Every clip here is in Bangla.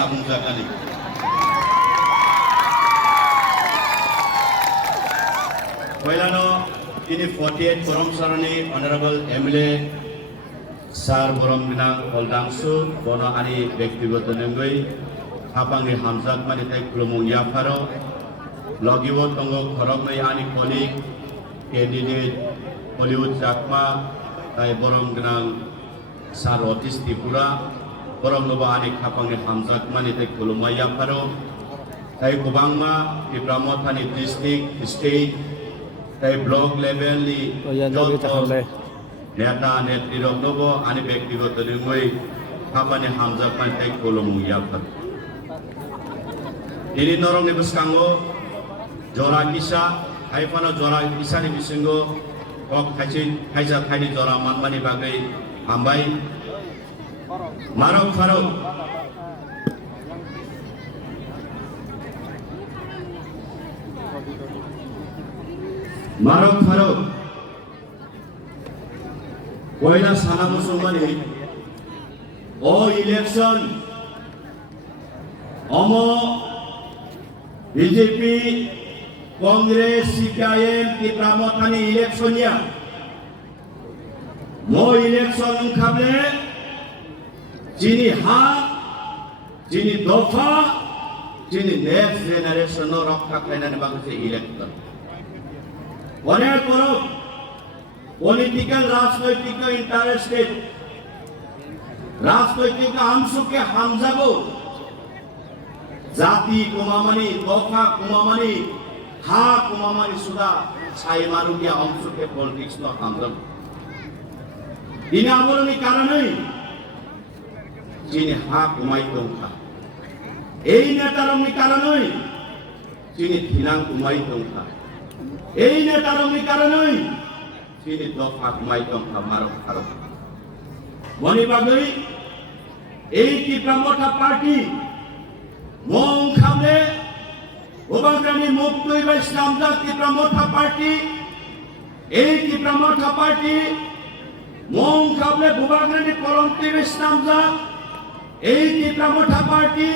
sabung zakani. Poilano ini 48 Borom Sarani Honorable MLA Sar Borom Minang Oldangsu Bono Ani Bektigoto Nenggoi Hapangni Hamzat Manitai Kulumung Yaparo Logiwo Tongo Koroknoi Ani Colleague Candidate Hollywood Jakma Tai Borom Minang Sar Otis Tripura Borom Loba Ani Hapangni Hamzat Manitai Kulumung Yaparo Tai Kubangma di Pramothani District State Tai blog level li joto neta netri roknobo ani bektigoto ningoi kapane hamzat man tai kolomung yapar ini norong ni beskango jora kisa haifana jora kisa ni bisingo kok kaisa thani jora manmani bagai hambai marau farau Marok Farok Koila Sana Musumani O election Omo BJP Congress CPIM di Pramothani election ya Mo election khable Jini ha Jini dofa Jini next generation no rakha kainane bagse election অনেক বড় পলিটিক্যাল রাজনৈতিক ইন্টারেস্টেড রাজনৈতিক অংশকে হামজাবো জাতি কুমামানি দফা কুমামানি হা কুমামানি সুদা ছাই মারুগিয়া অংশকে পলিটিক্স ন হামজাবো তিনি আন্দোলনের কারণে যিনি হা কুমাই দংখা এই নেতারনি কারণে যিনি থিনাং কুমাই দংখা এই নেতারনি কারণেই তিনি দফা কুমাই দংখা মারক খারক মনি বাগৈ এই কি প্রমোটা পার্টি মং খামলে ওবাগ্রানি মুক্তই ইসলাম জাতি প্রমোটা পার্টি এই কি প্রমোটা পার্টি মং খামলে ওবাগ্রানি পরন্তি ইসলাম জাত এই কি প্রমোটা পার্টি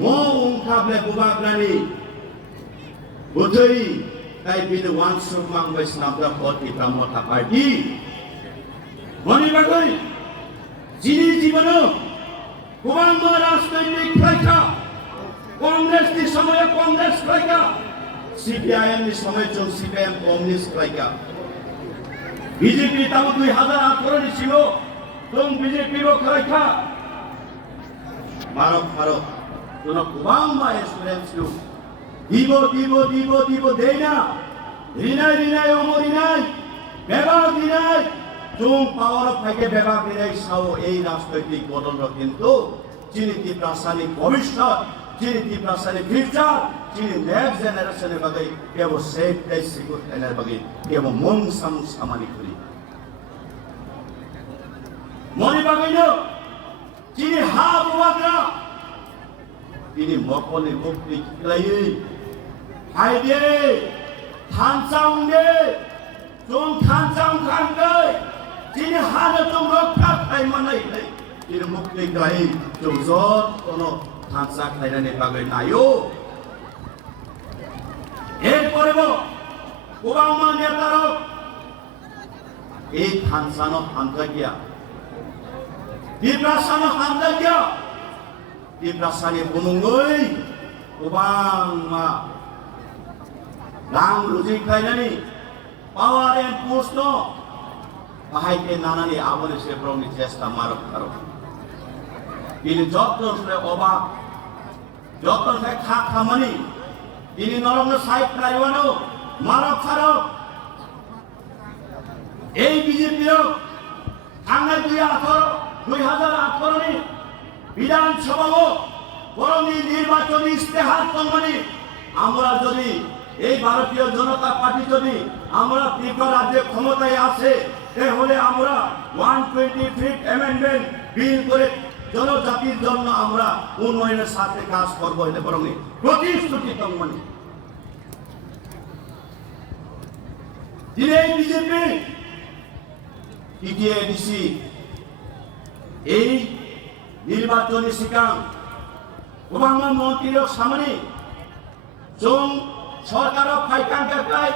মং খামলে ওবাগ্রানি বুঝই তাই বিন ওয়ান সুরমাং ইসলাম জাত অতি প্রমোটা পার্টি মনি বাগৈ যিনি জীবন কুমাঙ্গ রাজনৈতিক ফ্লাইকা কংগ্রেস নি সময় কংগ্রেস ফ্লাইকা সিপিআইএম নি সময় জন সিপিআইএম কমিউনিস্ট ফ্লাইকা বিজেপি তাও 2018 নি ছিল জন বিজেপি র ফ্লাইকা মারক মারক জন কুমাঙ্গ এক্সপেরিয়েন্স লু দিব দেইনা রিনাই অমরিনাই বেবাক রিনাই जों पावर ऑफ फाइके बेबा बिनाय साव এই রাজনৈতিক বদল কিন্তু যিনি তীব্রাসানি ভবিষ্যৎ যিনি তীব্রাসানি ফিউচার যিনি নেক্সট জেনারেশনের বাগে কেব সেফ দেশ সিকিউর এনার বাগে কেব মন সাম সামানি করি মনি বাগৈন যিনি হা বুবাগ্রা তিনি মকলে মুক্তি লাই হাইদে থানসাউনে जों থানসাউ খানগৈ যিনি হানে जों রক্ষা খাইমানাই যিনি মুক্তি গাই जों জত কোনো থানসা খাইনানে বাগৈ নাইও এরপরে ওবামা নেতার এই থানসানো হামজা গিয়া দিব্রাসানো হামজা গিয়া দিব্রাসানি বুনুঙ্গই ওবামা রাং লুজি খাইনানি পাওয়ার এন্ড পোস্ট বাহাইতে নানানি আবলে সে ব্রহ্মনি চেষ্টা মারক খারক তিনি যত্ন অবাক যত্ন খা খামানি তিনি নরম সাইড প্রাইওয়ানো মারক খারক এই বিজেপিও আঙ্গাই 2018 নি বিধানসভাও বরংনি নির্বাচনী ইস্তেহার তঙ্গনি আমরা যদি এই ভারতীয় জনতা পার্টি যদি আমরা ত্রিপুরা রাজ্যে ক্ষমতায় আছে তাহলে আমরা 125th অ্যামেন্ডমেন্ট বিল করে জনজাতির জন্য আমরা উন্নয়নের সাথে কাজ করব এটা বরং প্রতিশ্রুতি তঙ্গনি দিনে বিজেপি টিটিএডিসি এই নির্বাচনী শিকাং kubangma monti rok samani jong sarkar rok phaikan kai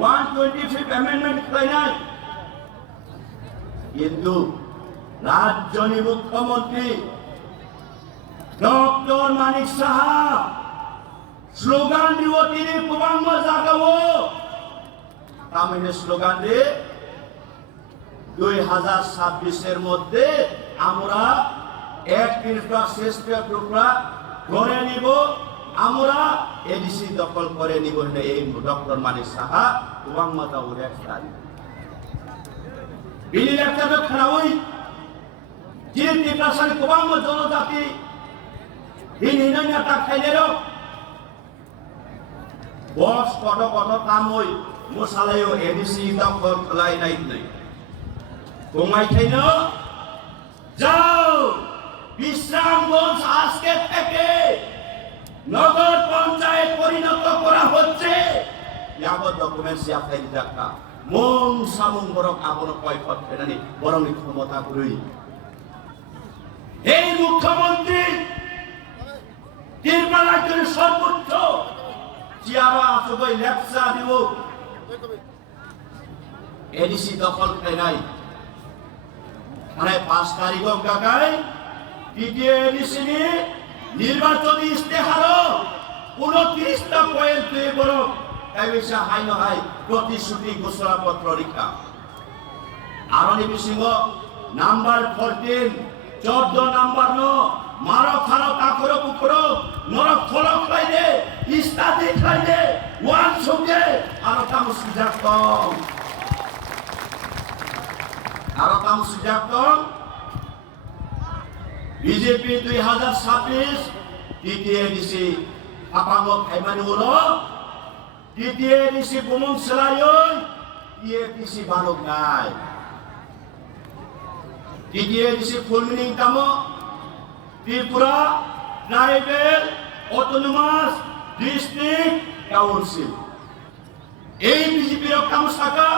125th amendment khlainai কিন্তু রাজ্যনি মুখ্যমন্ত্রী ডক্টর মানিক সাহা স্লোগান দিব তিনি kubangma জাগাবো তামিলে স্লোগান দিয়ে 2026 এর মধ্যে আমরা এক টুকরা শেষ টুকরা করে নিব আমরা এডিসি দখল করে নিব এই ডক্টর মানিক সাহা kubangma জাউরে একটা বিলি একটা খারাওই যে টিকাসান kubangma জনজাতি হিনহিনnya tak খাইলেরো বস কত কত কামই মোসালায়ও এডিসি দখল খলাই নাই নাই তোমায় খাইনো যাও বিশ্রামগঞ্জ আজকে থেকে নগর পঞ্চায়েত পরিণত করা হচ্ছে ইয়াবত ডকুমেন্টস ইয়াফাই দেখা মন সামুং বরক আবন কয় করতে নানি বরং ক্ষমতা করি এই মুখ্যমন্ত্রী তিরমালার জন্য সর্বোচ্চ চিয়ারা আসবই লেপসা দিব এডিসি দখল খাই নাই মানে 5 তারিখ গাগায় দ্বিতীয় এডিসি নির্বাচনী ইস্তেহার 29টা পয়েন্ট দিয়ে বড় কাইবিসা হাই নহাই প্রতিশ্রুতি ঘোষণাপত্র লেখা আরনি বিসিংহ নাম্বার 14 14 নাম্বার নো মারো খারো কাকরো কুকুরো নরক খলক খাইলে ইস্তাদি খাইলে ওয়ান সঙ্গে আরো কাম সুযোগ কম আরো কাম সুযোগ কম বিজেপি 2026 দ্বিতীয় এডিসি আপাঙ্গ খাইমানি হলো দ্বিতীয় এডিসি বুমুং সেলায়ই এডিসি বানক নাই দ্বিতীয় এডিসি ফুলমিনিং কামো Tripura tribal autonomous district council এই বিজেপির কাম শাখা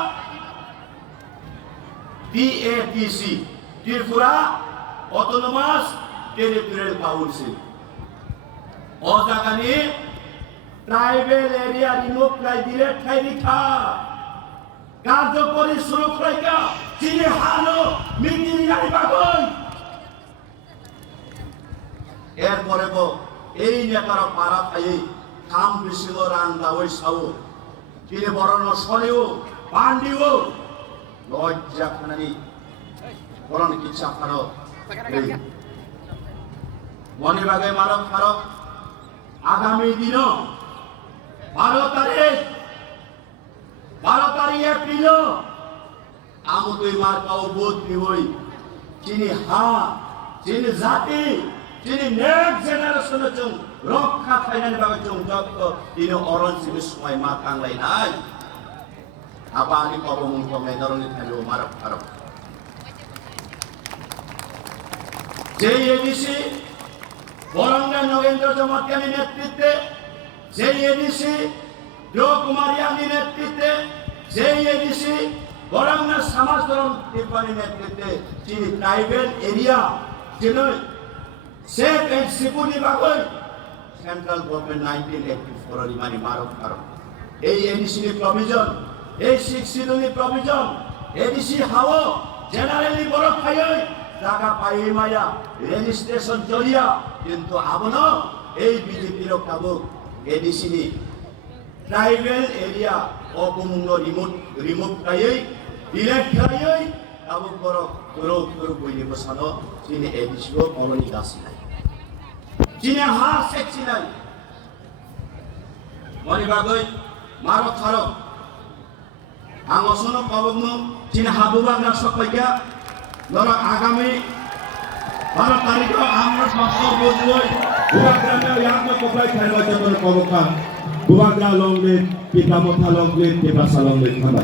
টিএটিসি ত্রিপুরা অটোনোমাস টেরিটোরিয়াল কাউন্সিল ও জায়গানি ট্রাইবেল এরিয়া রিমুভ লাই দিলে ঠাই লিখা কার্যকরী শুরু করাইকা চিনি হানো মিটিং গাড়ি বাগন এরপরে এই নেতারা পারা খাই খাম বিশিল রান দাওই সাউ চিনি বরণ সরেও পান্ডিও লজ্জা খানানি বরণ কিচ্ছা ফারো মনে বাগে মারক ফারক আগামী দিন 12 তারিখ এপ্রিল আমতই মার্কাও বোধ নিবই চিনি হা চিনি জাতি চিনি নেক্সট জেনারেশন চং রক্ষা খাইনানি বাগে চং যত দিন অরণ সিমি সময় মা কাংলাই নাই আবা আমি কবমুং কমে দরনি থালো মারক ফারক যেই এডিসি বরঙ্গা নগেন্দ্র জমাতিয়ানি নেতৃত্বে যেই এডিসি কুমারিয়ানি নেতৃত্বে যেই এডিসি বরঙ্গা সমাজধরণ ত্রিপানি নেতৃত্বে চিনি ট্রাইবেল এরিয়া যিনি সেফ এন্ড সিকিউরিটি বাগৈ সেন্ট্রাল গভর্নমেন্ট 1984 রিমানি মারক ফারক এই এডিসি প্রভিজন এই 6 শিডিউল প্রভিজন এডিসি হাও জেনারেলি বড় খাই টাকা পাই মায়া রেজিস্ট্রেশন চলিয়া কিন্তু আবন এই বিজেপির কাবু এডিসি ট্রাইবেল এরিয়া অকুমুঙ্গ রিমুভ খাই ডিলেট খাই কাবু বড় গরো গরো বইনি বসানো চিনি এডিসিও কলোনি দাস নাই চিনি হা সেক্সি নাই মনি বাগৈ মারো খারো আঙসনো কবমু চিনি হাবুবা না সকইয়া ধরো আগামী 12 তারিখ আমরা সস্ত বুঝবই বুবাগ্রামে ইয়াঙ্গ কোপাই খেলবা যতন কবকা বুবাগ্রা লংলে পিতামথা লংলে পেপাসা লংলে খানা